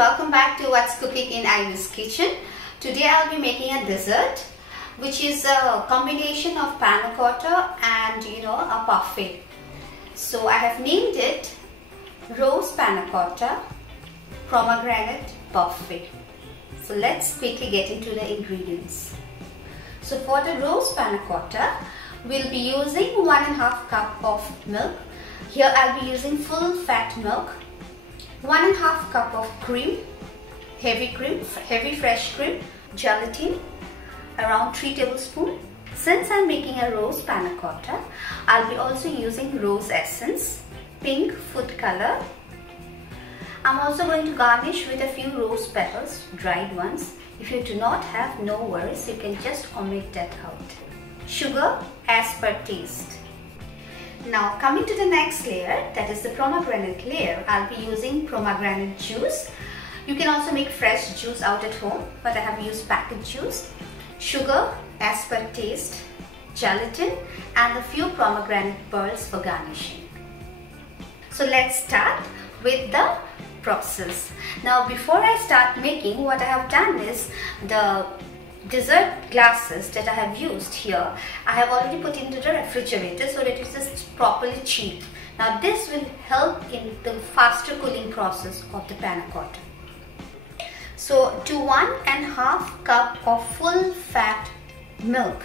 welcome back to What's Cooking in Ivy's Kitchen. Today I'll be making a dessert which is a combination of Pannacotta and a parfait. So I have named it Rose Pannacotta Pomegranate Parfait. So let's quickly get into the ingredients. So for the Rose Pannacotta, we'll be using 1.5 cup of milk. Here I'll be using full fat milk, 1.5 cup of cream, heavy fresh cream, gelatin, around 3 tablespoons. Since I'm making a rose pannacotta, I'll be also using rose essence, pink food color. I'm also going to garnish with a few rose petals, dried ones. If you do not have, no worries, you can just omit that out. Sugar as per taste. Now coming to the next layer, that is the pomegranate layer, I'll be using pomegranate juice. You can also make fresh juice out at home, but I have used packet juice. Sugar as per taste, gelatin and a few pomegranate pearls for garnishing. So let's start with the process. Now before I start making, what I have done is the dessert glasses that I have used here, I have already put into the refrigerator so that it is just properly chilled. Now this will help in the faster cooling process of the pannacotta. So to 1.5 cup of full fat milk,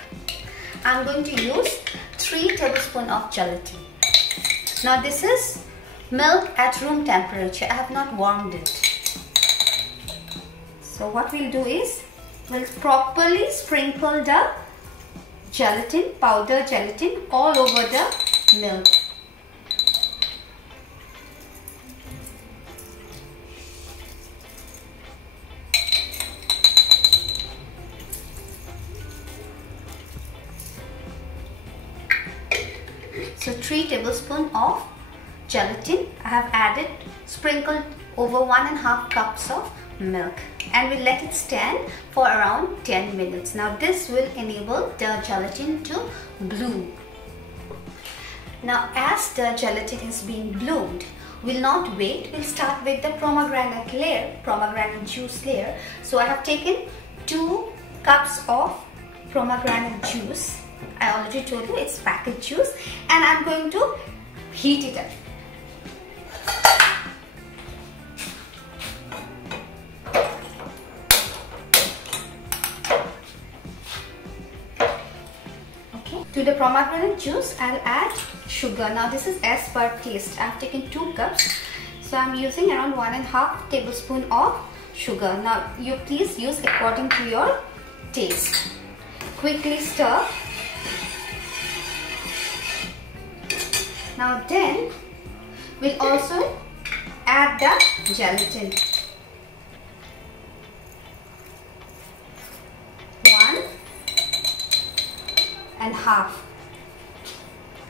I am going to use 3 tablespoons of gelatin. Now this is milk at room temperature. I have not warmed it. So what we'll do is we'll properly sprinkle the gelatin, powder gelatin, all over the milk. So 3 tablespoons of gelatin I have added, sprinkled over 1.5 cups of milk, and we'll let it stand for around 10 minutes. Now this will enable the gelatin to bloom. Now as the gelatin is being bloomed, we'll not wait, we'll start with the pomegranate layer, pomegranate juice layer. So I have taken 2 cups of pomegranate juice. I already told you it's packet juice, and I'm going to heat it up. To the pomegranate juice, I'll add sugar. Now this is as per taste. I've taken 2 cups. So I'm using around 1.5 tablespoons of sugar. Now you please use according to your taste. Quickly stir. Now then, we'll also add the gelatin. 1.5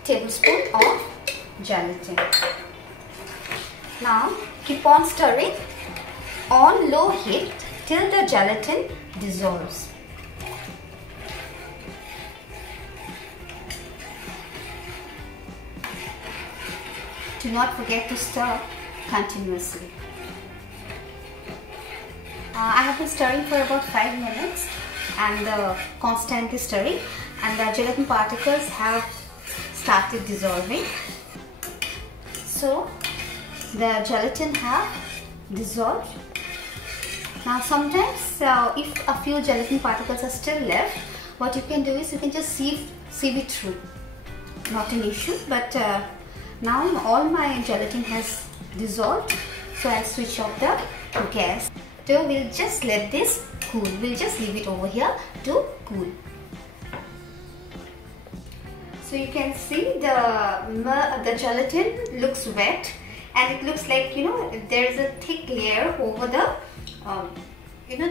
tablespoon of gelatin. Now keep on stirring on low heat till the gelatin dissolves. Do not forget to stir continuously. I have been stirring for about 5 minutes and constantly stirring, and the gelatin particles have started dissolving. So the gelatin have dissolved. Now sometimes if a few gelatin particles are still left, what you can do is you can just sieve it through. Not an issue, but now all my gelatin has dissolved, so I'll switch off the gas. So we'll just let this cool. We'll just leave it over here to cool. So you can see the gelatin looks wet, and it looks like there is a thick layer over the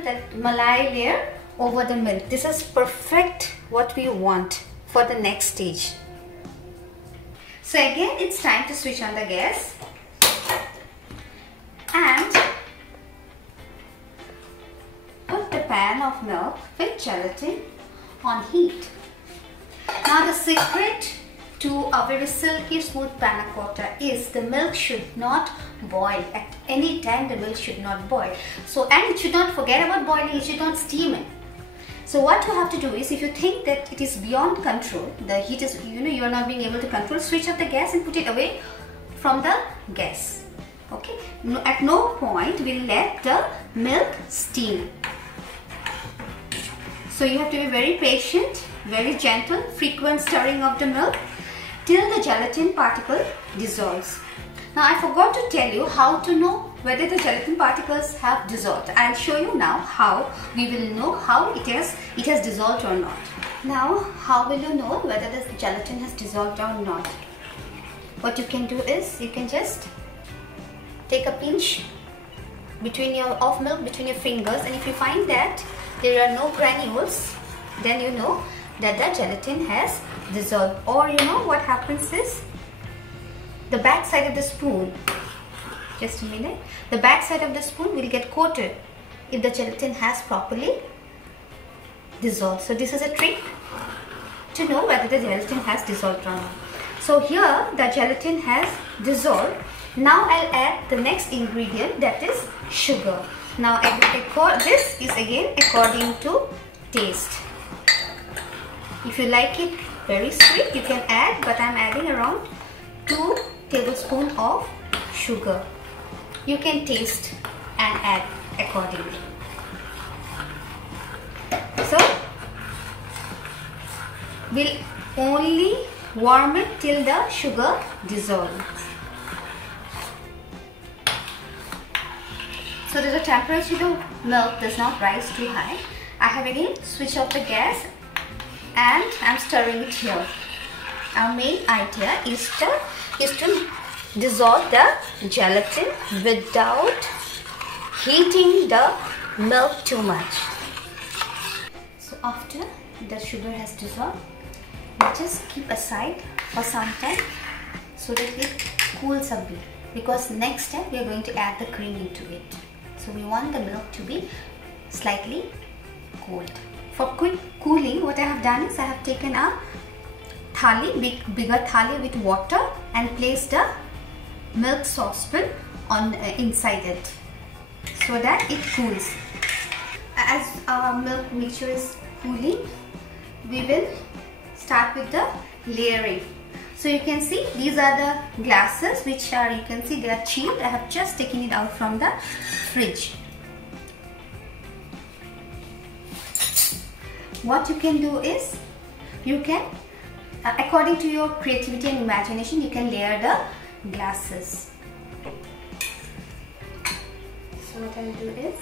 that malai layer over the milk. This is perfect what we want for the next stage. So again, it's time to switch on the gas and put the pan of milk with gelatin on heat. Now the secret to a very silky smooth pannacotta is the milk should not boil at Any time the milk should not boil. So, and it should not, forget about boiling, it should not steam it. So what you have to do is, if you think that it is beyond control, the heat is, you are not being able to control, switch off the gas and put it away from the gas. Okay, no, at no point will let the milk steam. So you have to be very patient, very gentle, frequent stirring of the milk till the gelatin particle dissolves. Now I forgot to tell you how to know whether the gelatin particles have dissolved. I'll show you now how we will know how it has dissolved or not. Now, how will you know whether the gelatin has dissolved or not? What you can do is, you can just take a pinch of milk between your fingers, and if you find that there are no granules, then you know that the gelatin has dissolved. Or what happens is, the back side of the spoon, just a minute, the back side of the spoon will get coated if the gelatin has properly dissolved. So this is a trick to know whether the gelatin has dissolved or not. So here the gelatin has dissolved. Now I'll add the next ingredient, that is sugar. Now this is again according to taste. If you like it very sweet, you can add, but I'm adding around 2 tablespoons of sugar. You can taste and add accordingly. So we'll only warm it till the sugar dissolves. So that the temperature of milk does not rise too high, I have again switched off the gas and I'm stirring it here. Our main idea is to dissolve the gelatin without heating the milk too much. So after the sugar has dissolved, we just keep aside for some time so that it cools a bit, because next step we are going to add the cream into it. So we want the milk to be slightly cold. For quick cooling, what I have done is I have taken a thali, bigger thali with water, and placed the milk saucepan on inside it so that it cools. As our milk mixture is cooling, we will start with the layering. So you can see these are the glasses which are, you can see they are chilled. I have just taken it out from the fridge. What you can do is, you can according to your creativity and imagination, you can layer the glasses. So what I'll do is,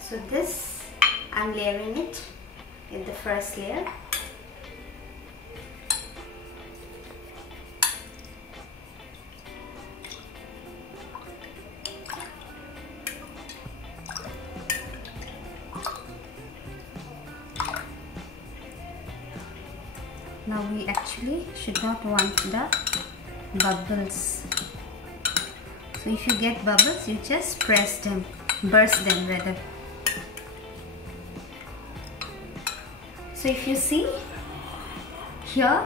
so this, I'm layering it in the first layer. Now we actually should not want the bubbles. So if you get bubbles, you just press them, burst them rather. So if you see here,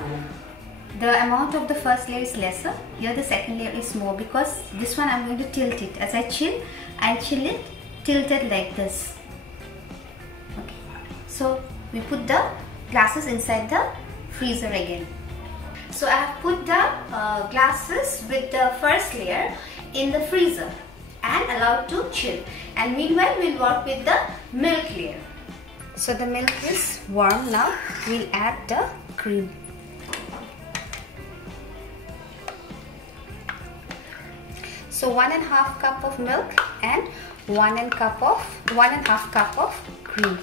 the amount of the first layer is lesser, here the second layer is more, because this one I'm going to tilt it. As I chill, I'll chill it tilted like this. Okay. So we put the glasses inside the freezer again. So I have put the glasses with the first layer in the freezer and allowed to chill, and meanwhile we'll work with the milk layer. So the milk is warm now. We'll add the cream. So 1½ cup of milk and 1½ cup of cream.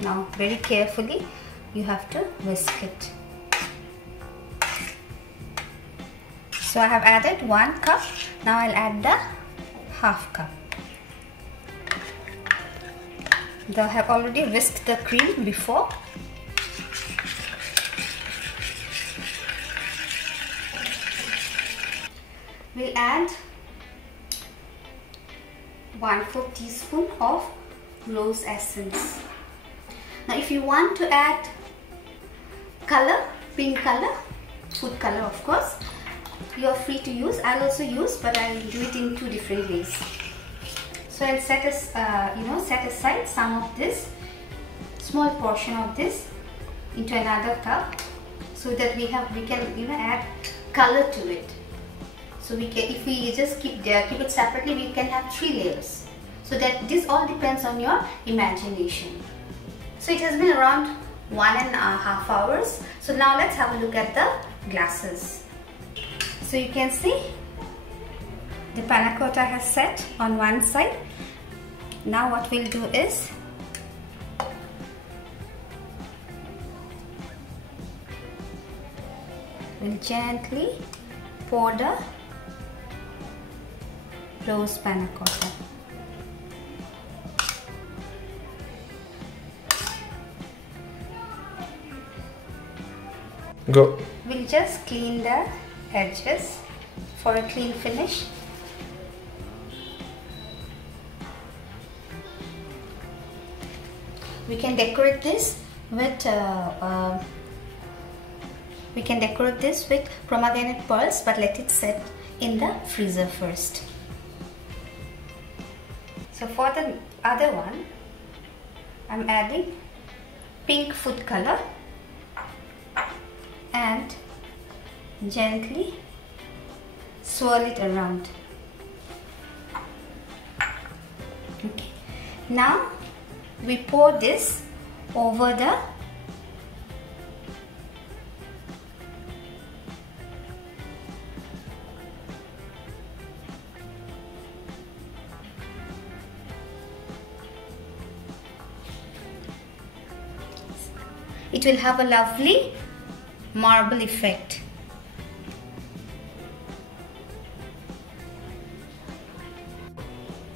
Now very carefully you have to whisk it. So I have added 1 cup. Now I'll add the ½ cup. I have already whisked the cream before. We'll add 1/4 teaspoon of rose essence. Now if you want to add color, pink color, food color of course, you are free to use. I'll also use, but I'll do it in 2 different ways. So I'll set aside some of this, small portion of this into another cup, so that we can add color to it. So we can, if we just keep it separately, we can have 3 layers. So that this all depends on your imagination. So it has been around 1.5 hours. So now let's have a look at the glasses. So you can see the panna cotta has set on one side. Now what we'll do is we'll gently pour the rose panna cotta. Go. We'll just clean the edges for a clean finish. We can decorate this with pomegranate pearls, but let it set in the freezer first. So for the other one, I'm adding pink food color and gently swirl it around. Okay. Now we pour this over the it will have a lovely marble effect.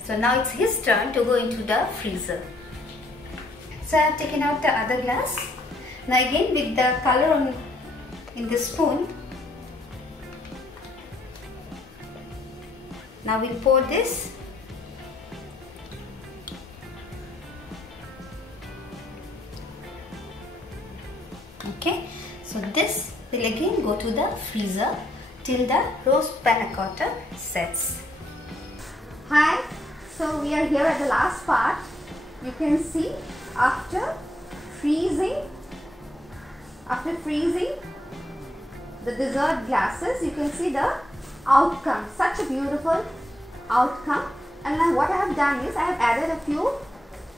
So now it's his turn to go into the freezer. So I have taken out the other glass. Now again, with the color in the spoon, now we'll pour this. Okay, so this will again go to the freezer till the rose panna cotta sets. Hi, so we are here at the last part. You can see after freezing the dessert glasses, you can see the outcome, such a beautiful outcome. And now what I have done is I have added a few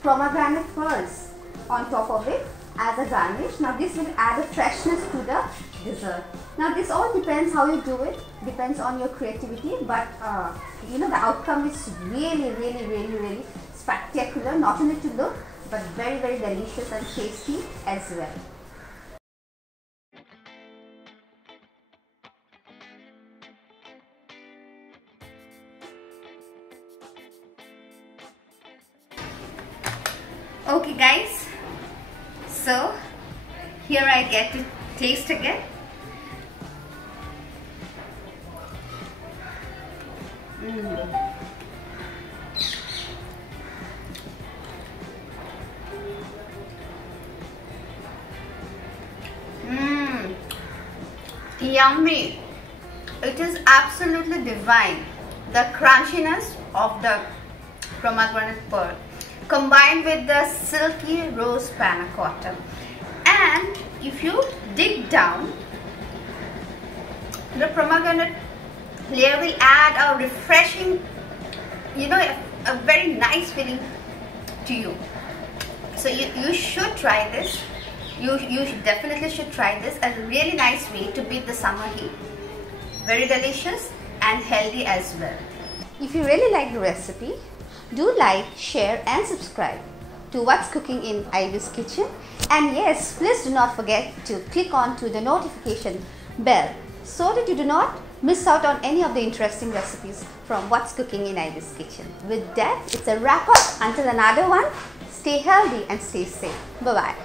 pomegranate pearls on top of it as a garnish. Now this will add a freshness to the dessert. Now this all depends how you do it, depends on your creativity, but the outcome is really spectacular, not only to look but very delicious and tasty as well. Okay guys, so here I get to taste again. Yummy! It is absolutely divine. The crunchiness of the pomegranate pearl combined with the silky rose panna cotta, and if you dig down, the pomegranate layer will add a refreshing, a very nice feeling to you. So you should try this. You definitely should try this as a really nice way to beat the summer heat. Very delicious and healthy as well. If you really like the recipe, do like, share and subscribe to What's Cooking in Ivy's Kitchen. And yes, please do not forget to click on to the notification bell so that you do not miss out on any of the interesting recipes from What's Cooking in Ivy's Kitchen. With that, it's a wrap up. Until another one, stay healthy and stay safe. Bye-bye.